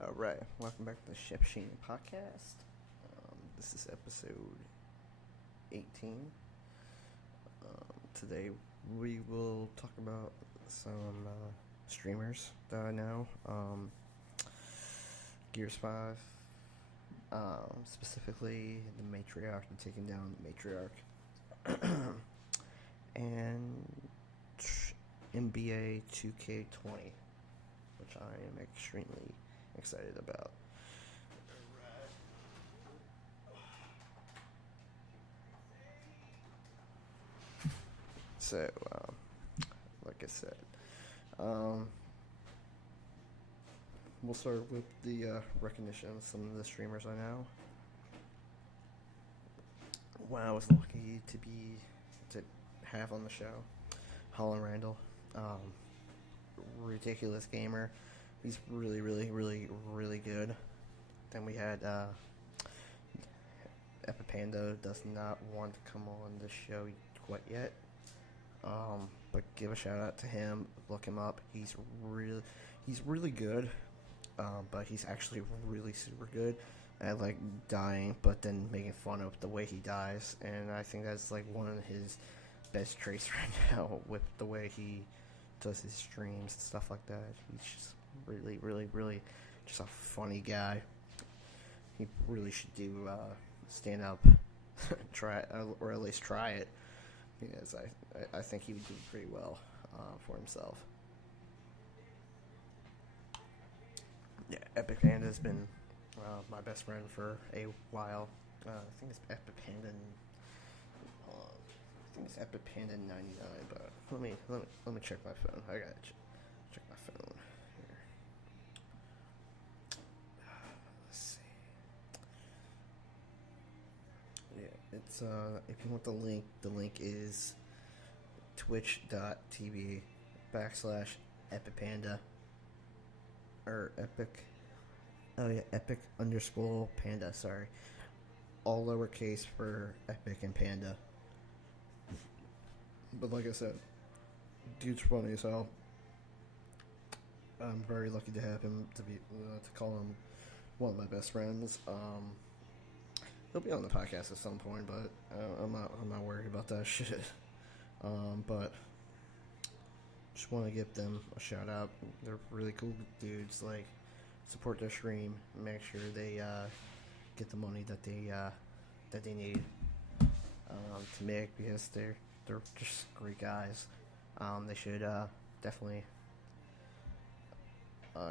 All right, welcome back to the Chef Schanne podcast. This is episode 18. Today we will talk about some streamers that I know. Gears 5, specifically the Matriarch and taking down the Matriarch. And NBA 2K20, which I am extremely excited about. So, like I said, we'll start with the recognition of some of the streamers I know. When I was lucky to have on the show, Holland Randall, ridiculous gamer. He's really, really, really, really good. Then we had Epipanda does not want to come on the show quite yet. But give a shout out to him. Look him up. He's really good. But he's actually really super good at like dying, but then making fun of the way he dies. And I think that's like one of his best traits right now with the way he does his streams and stuff like that. He's just really, really, really just a funny guy. He really should do stand up, try it, or at least try it, because I think he would do pretty well for himself. Yeah, Epic Panda has been my best friend for a while. I think it's Epic Panda. I think it's Epic Panda 99. But let me check my phone. I gotta check my phone here. Let's see. Yeah, it's if you want the link is twitch.tv /epicpanda or epic. Oh yeah, epic _ panda. Sorry, all lowercase for epic and panda. But like I said, dude's funny as hell. I'm very lucky to have him to call him one of my best friends. He'll be on the podcast at some point, but I'm not worried about that shit. But just want to give them a shout out. They're really cool dudes. Like, support their stream, make sure they get the money that they need to make, because they're just great guys. They should definitely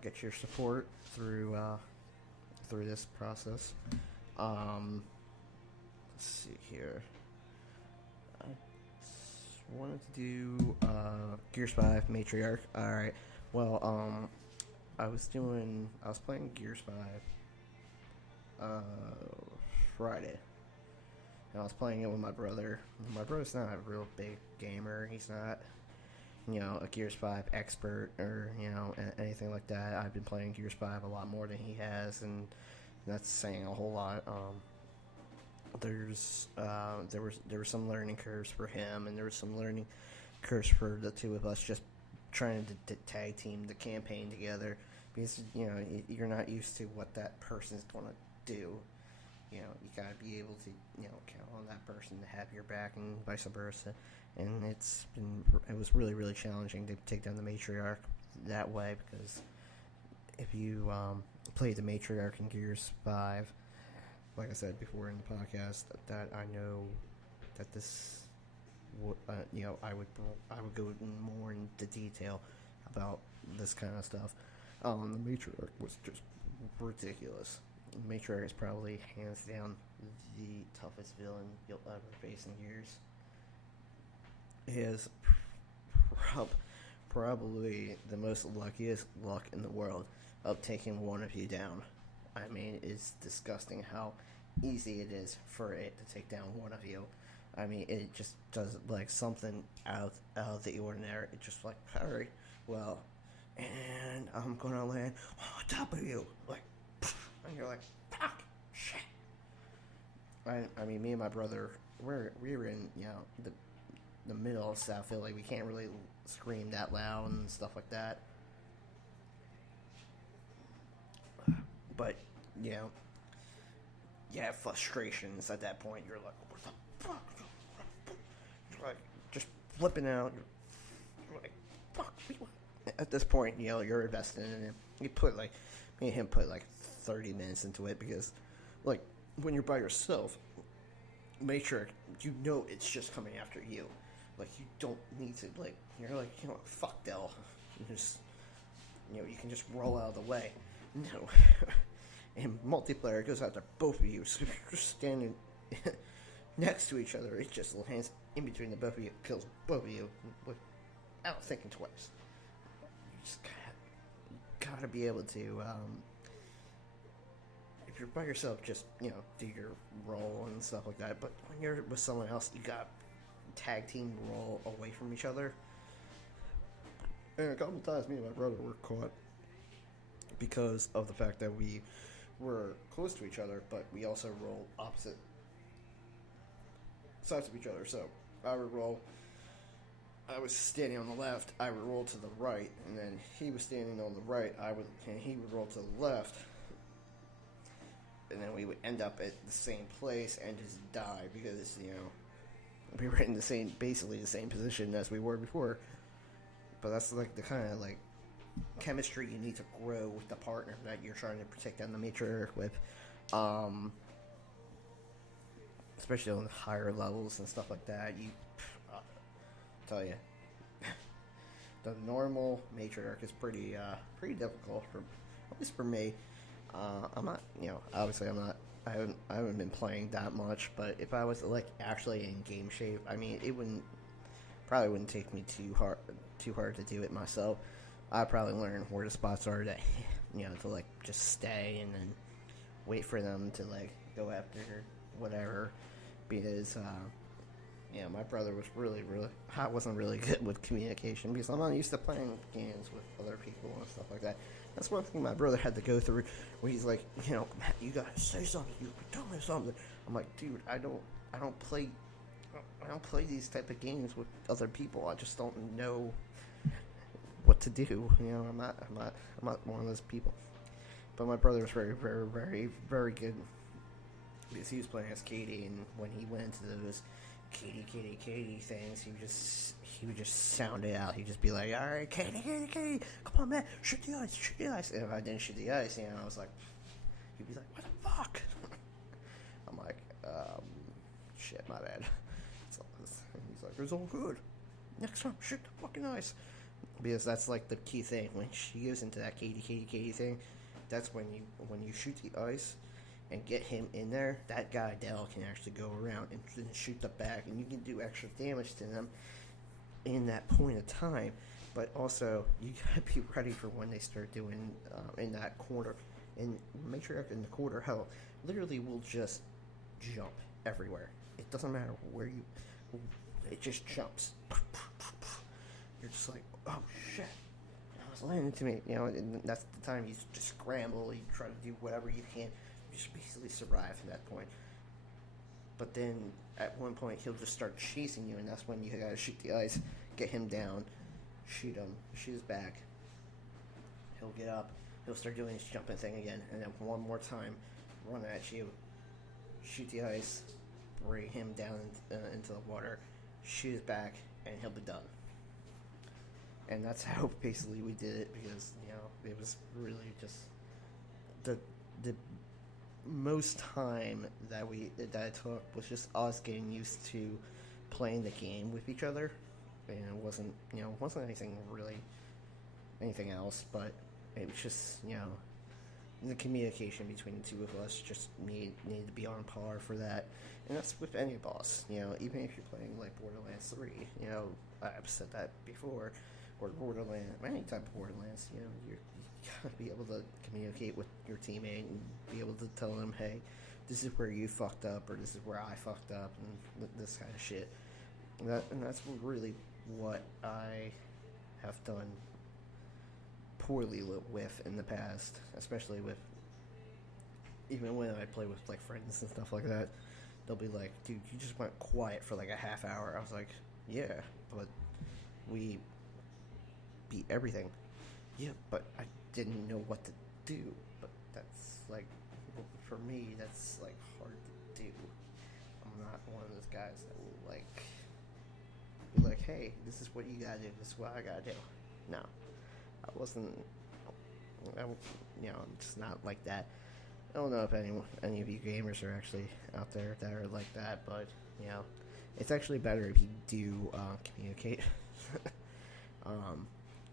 get your support through this process. Let's see here. I wanted to do Gears 5 Matriarch. Alright. Well, I was playing Gears 5 Friday. And I was playing it with my brother. My brother's not a real big gamer. He's not, a Gears 5 expert or, anything like that. I've been playing Gears 5 a lot more than he has, and that's saying a whole lot. There were some learning curves for him, and there was some learning curves for the two of us just trying to tag team the campaign together, because you're not used to what that person's gonna do. You gotta be able to count on that person to have your back, and vice versa. And it was really, really challenging to take down the Matriarch that way, because if you play the Matriarch in Gears 5, like I said before in the podcast, that I know that this I would go more into detail about this kind of stuff. The Matriarch was just ridiculous. Matriarch is probably hands down the toughest villain you'll ever face in Gears. He has probably the most luckiest luck in the world of taking one of you down. I mean, it's disgusting how easy it is for it to take down one of you. I mean, it just does like something out of the ordinary. It's just like, alright, well, and I'm gonna land on top of you, like, and you're like, fuck, shit. I mean, me and my brother, we were in the middle of South Philly. We can't really scream that loud and stuff like that. but you know, you have frustrations at that point. You're like, what the fuck? You're like just flipping out. You're like, fuck. At this point, you know, you're invested in it. You put like, me and him put like 30 minutes into it because, like, when you're by yourself, make sure you know it's just coming after you. Like, you don't need to, like, you're like, you know, fuck Dell. You just, you know, you can just roll out of the way. No. And multiplayer goes out to both of you. So if you're standing next to each other, it just lands in between the both of you, kills both of you without thinking twice. You just gotta be able to, if you're by yourself, just, you know, do your role and stuff like that. But when you're with someone else, you got tag team roll away from each other. And a couple times, me and my brother were caught because of the fact that we were close to each other, but we also roll opposite sides of each other. So I would roll. I was standing on the left. I would roll to the right, and then he was standing on the right. And he would roll to the left, and then we would end up at the same place and just die because, you know, we were in basically the same position as we were before. But that's like the kind of like chemistry you need to grow with the partner that you're trying to protect on the matriarch with, especially on the higher levels and stuff like that. I'll tell you, the normal matriarch is pretty difficult at least for me. I'm not, you know, obviously I haven't been playing that much, but if I was like actually in game shape, I mean, probably wouldn't take me too hard to do it myself. I'd probably learn where the spots are to, you know, to like just stay and then wait for them to like go after whatever, because you know, my brother was wasn't really good with communication because I'm not used to playing games with other people and stuff like that. That's one thing my brother had to go through, where he's like, you know, Matt, you gotta say something. You tell me something. I'm like, dude, I don't play these type of games with other people. I just don't know what to do. You know, I'm not one of those people. But my brother was very, very, very, very good because he was playing as Katie, and when he went into those Katie things, he would just sound it out. He'd just be like, all right, Katie, come on, man, shoot the ice. And if I didn't shoot the ice, you know, I was like, he'd be like, what the fuck? I'm like, shit, my bad. And he's like, it's all good. Next time, shoot the fucking ice. Because that's like the key thing. When she goes into that Katie thing, that's when you shoot the ice and get him in there, that guy Dell can actually go around and shoot the back, and you can do extra damage to them in that point of time. But also, you gotta be ready for when they start doing in that corner, and Matriarch in the quarter, hell, literally will just jump everywhere. It doesn't matter where it just jumps. You're just like, oh shit, it was landing to me, you know. And that's the time you just scramble, you try to do whatever you can. Just basically survive at that point. But then at one point he'll just start chasing you, and that's when you gotta shoot the ice, get him down, shoot his back. He'll get up, he'll start doing his jumping thing again, and then one more time, run at you, shoot the ice, bring him down into the water, shoot his back, and he'll be done. And that's how basically we did it, because, you know, it was really just the most time that it took was just us getting used to playing the game with each other, and it wasn't anything else, but it was just, you know, the communication between the two of us just needed to be on par for that. And that's with any boss, you know, even if you're playing like Borderlands 3, you know, I've said that before, or Borderlands, any type of Borderlands, you know, you gotta be able to communicate with your teammate and be able to tell them, hey, this is where you fucked up, or this is where I fucked up, and this kind of shit. And that's really what I have done poorly with in the past, especially with, even when I play with like friends and stuff like that. They'll be like, dude, you just went quiet for like a half hour. I was like, yeah, but we beat everything. Yeah, but I didn't know what to do. But that's like, for me, that's like hard to do. I'm not one of those guys that will like be like, hey, this is what you gotta do. This is what I gotta do. No, I wasn't. I'm just not like that. I don't know if any of you gamers are actually out there that are like that, but it's actually better if you do communicate.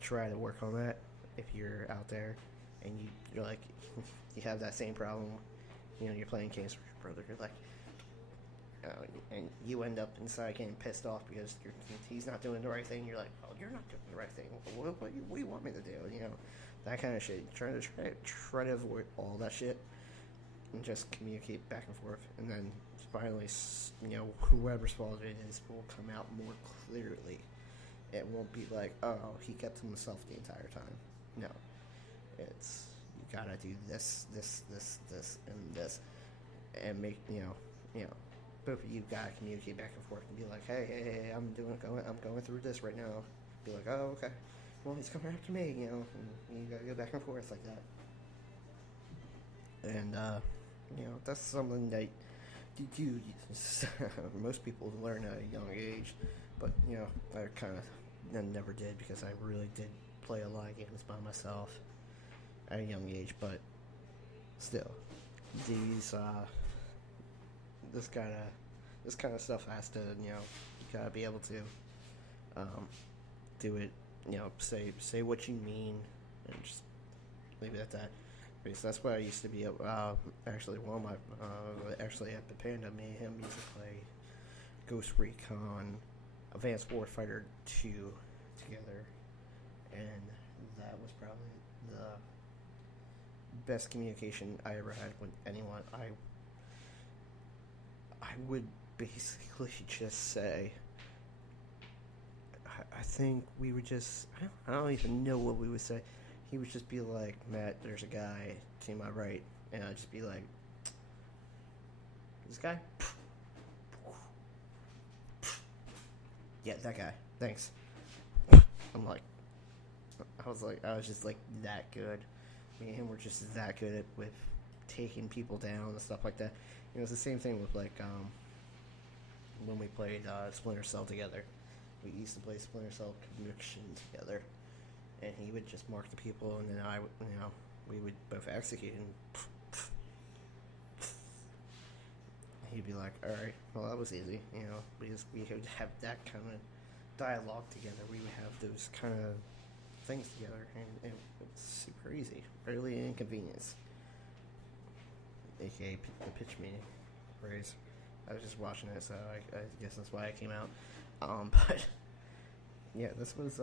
Try to work on that if you're out there and you're like you have that same problem. You're playing games with your brother. You're like, and you end up inside getting pissed off because he's not doing the right thing. You're like, oh, you're not doing the right thing. What do you want me to do? That kind of shit. Try to avoid all that shit and just communicate back and forth. And then finally, whoever's fault it is will come out more clearly. It won't be like, oh, he kept himself the entire time. No, it's you gotta do this, and this, and make both of you gotta communicate back and forth and be like, hey, I'm going through this right now. Be like, oh, okay, well, he's coming after me, and you gotta go back and forth like that. And that's something that you do. Most people learn at a young age, but I kind of never did because I really did play a lot of games by myself at a young age. But still, this kind of stuff has to you gotta be able to do it. Say what you mean and just leave it at that. Because that's what I used to be. Actually, one of my actually at the Panda, me and him used to play Ghost Recon Advanced Warfighter 2 together, and that was probably the best communication I ever had with anyone. I would basically just say, I think we would just, I don't even know what we would say. He would just be like, Matt, there's a guy to my right, and I'd just be like, this guy? Yeah, that guy. Thanks. I'm like, I was just like that good. Me and him were just that good with taking people down and stuff like that. It's the same thing with like when we played Splinter Cell together. We used to play Splinter Cell Conviction together, and he would just mark the people, and then we would both execute, and he'd be like, all right, well, that was easy. We would have that kind of dialogue together. We would have those kind of things together, and it's super easy. Barely an inconvenience. AKA the pitch meeting phrase. I was just watching it, so I guess that's why it came out. But yeah, this was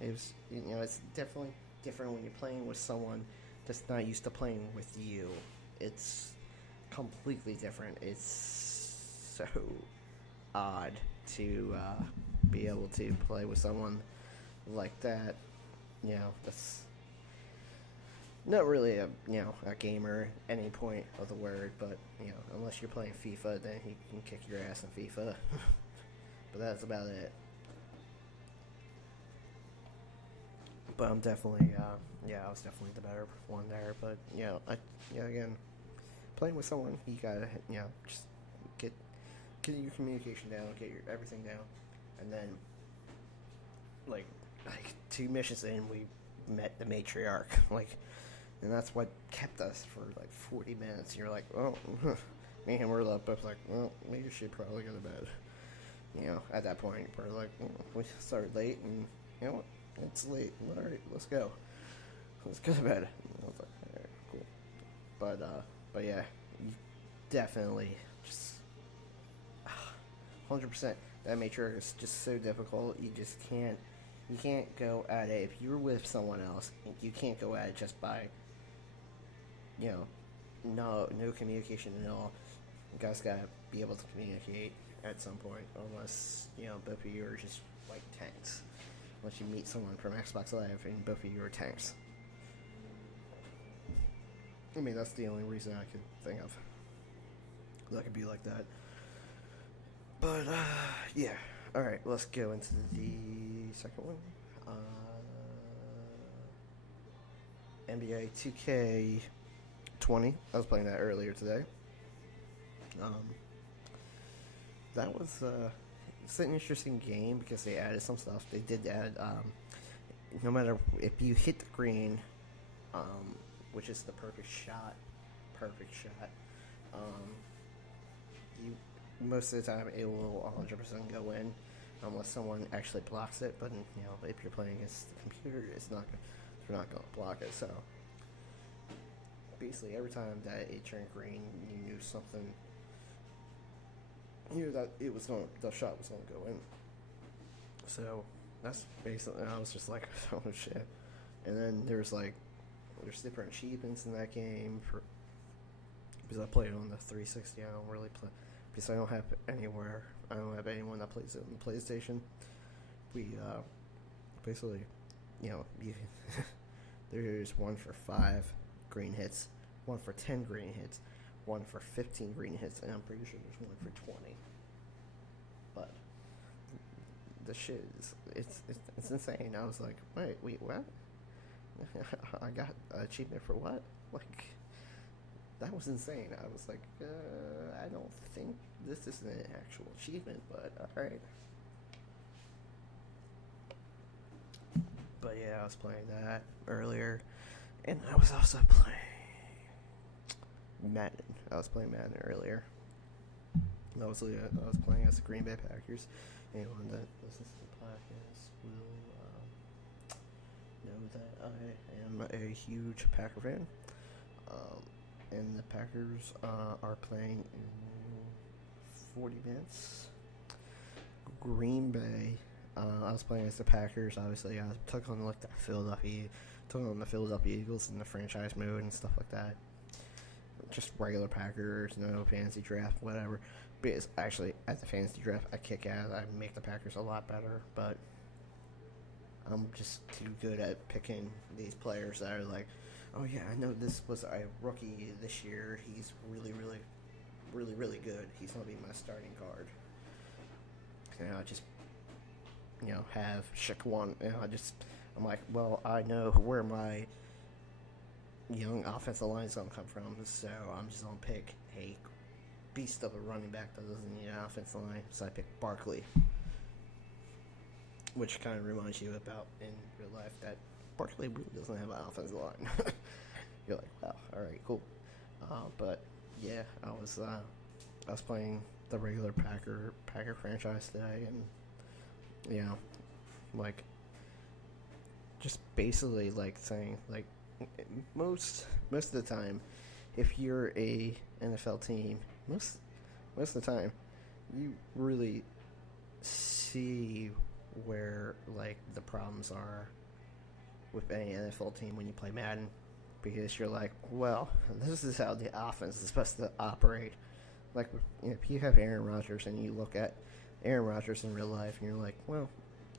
it was it's definitely different when you're playing with someone that's not used to playing with you. It's completely different. It's so odd to be able to play with someone like that. That's not really a gamer at any point of the word, but unless you're playing FIFA, then he can kick your ass in FIFA. But that's about it. But I'm definitely I was definitely the better one there. But again, playing with someone, you gotta just get your communication down, get your everything down, and then like 2 missions in, we met the matriarch, and that's what kept us for 40 minutes. You're like, oh, me and we're both like, well, we should probably go to bed. At that point, we're like, we started late, and what? It's late. All right, let's go. Let's go to bed. And I was like, all right, cool. But yeah, you definitely just 100%. That matrix is just so difficult. You just can't. You can't go at it if you're with someone else. You can't go at it just by, no communication at all. You guys gotta be able to communicate at some point, unless both of you are just like tanks. Unless you meet someone from Xbox Live and both of you are tanks. I mean, that's the only reason I could think of that could be like that. But yeah. All right, let's go into the second one. NBA 20. I was playing that earlier today. Um, that was it's an interesting game because they added some stuff. They did add no matter if you hit the green, which is the perfect shot. You most of the time it will 100% go in unless someone actually blocks it. But if you're playing against the computer, they're not going to block it. So basically, every time that it turned green, you knew something. You knew that the shot was going to go in. So that's basically. I was just like, oh shit. And then there's different achievements in that game because I play it on the 360. I don't really play because I don't have anyone that plays it on the PlayStation. We basically, you there's one for 5 green hits, one for 10 green hits, one for 15 green hits, and I'm pretty sure there's one for 20. But the shit is it's insane. I was like, wait, what? I got an achievement for what? Like, that was insane. I was like, I don't think this is an actual achievement, but alright. But yeah, I was playing that earlier, and I was also playing Madden. I was playing Madden earlier. I was playing as the Green Bay Packers. Anyone that listens to the podcast will know that I am a huge Packer fan. And the Packers are playing in 40 minutes. Green Bay. I was playing as the Packers. Obviously, I took on the Philadelphia Eagles in the franchise mode and stuff like that. Just regular Packers, no fantasy draft, whatever. Because actually, at the fantasy draft, I kick ass. I make the Packers a lot better, but I'm just too good at picking these players that are like, oh yeah, I know this was a rookie this year. He's really, really, really, really good. He's gonna be my starting guard. And I just, have Shaquan. I'm like, well, I know where my young offensive line is gonna come from, so I'm just gonna pick a beast of a running back that doesn't need an offensive line. So I picked Barkley, which kind of reminds you about in real life that Barkley really doesn't have an offensive line. You're like, wow, all right, cool. But yeah, I was playing the regular Packer franchise today, and just basically saying most of the time, if you're a NFL team, most of the time, you really see where the problems are with any NFL team when you play Madden, because you're like, well, this is how the offense is supposed to operate. If you have Aaron Rodgers and you look at Aaron Rodgers in real life and you're like, well,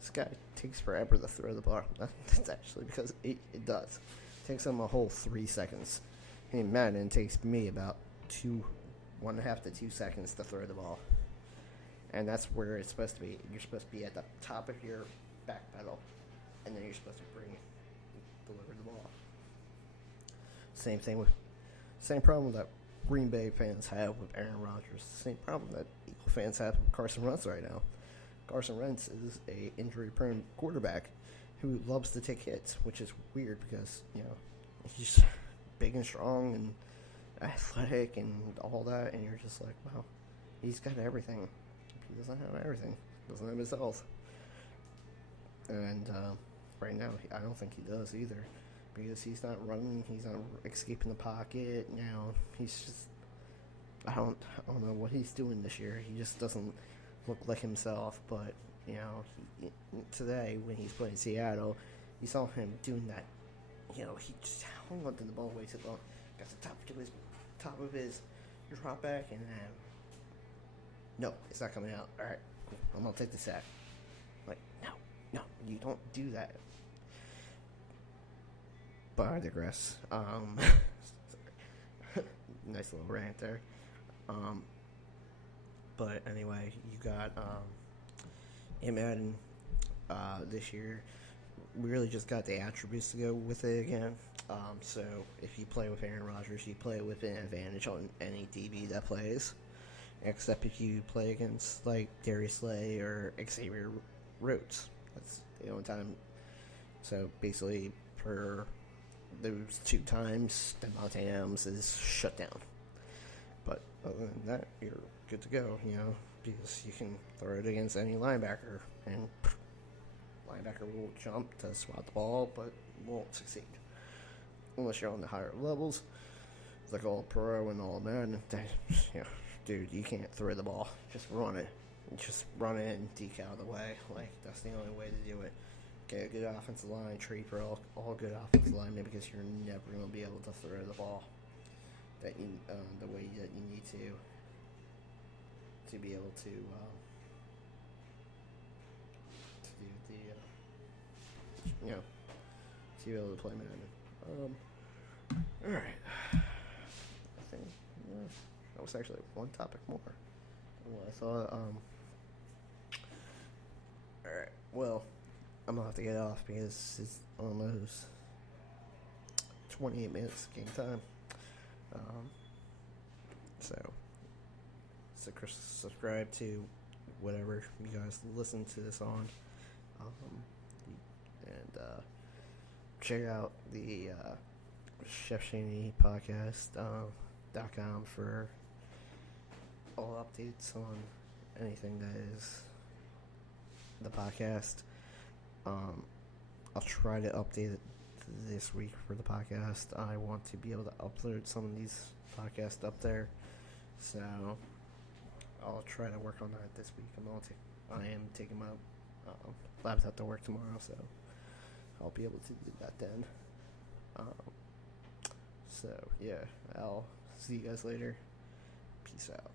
this guy takes forever to throw the ball. That's actually because it does. It takes him a whole 3 seconds. In Madden, it takes me about 1.5 to 2 seconds to throw the ball. And that's where it's supposed to be. You're supposed to be at the top of your back pedal, and then you're supposed to deliver the ball. Same problem that Green Bay fans have with Aaron Rodgers. Same problem that Eagle fans have with Carson Wentz right now. Carson Wentz is a injury-prone quarterback who loves to take hits, which is weird because he's big and strong and athletic and all that, and you're just like, wow, he's got everything. He doesn't have everything. Doesn't have his health. And right now, I don't think he does either, because he's not running, he's not escaping the pocket. He's just, I don't know what he's doing this year. He just doesn't look like himself. But today when he's playing Seattle, you saw him doing that. He just hung onto the ball way too long. Got the top of his drop back, and then no, it's not coming out. All right, cool. I'm gonna take the sack. No, you don't do that. But I digress. Nice little rant there. But anyway, you got in Madden this year. we really just got the attributes to go with it again. So if you play with Aaron Rodgers, you play with an advantage on any DB that plays, except if you play against like Darius Slay or Xavier Rhodes. That's the only time. So basically, for those 2 times, Devontae Adams is shut down. But other than that, you're good to go, because you can throw it against any linebacker, and linebacker will jump to swat the ball, but won't succeed. Unless you're on the higher levels, like all pro and all Madden, dude, you can't throw the ball. Just run it. Just run it and deke out of the way. Like, that's the only way to do it. Get a good offensive line, treat for all good offensive linemen, because you're never going to be able to throw the ball that you the way that you need to be able to do the to be able to play Madden. All right, I think that was actually one topic more than what I thought. All right, well, I'm gonna have to get off because it's almost 28 minutes game time. So subscribe to whatever you guys listen to this on, and check out the Chef Schanne podcast.com for all updates on anything that is the podcast. I'll try to update it this week for the podcast. I want to be able to upload some of these podcasts up there, so I'll try to work on that this week. I am taking my laptop to work tomorrow, so I'll be able to do that then. So yeah, I'll see you guys later. Peace out.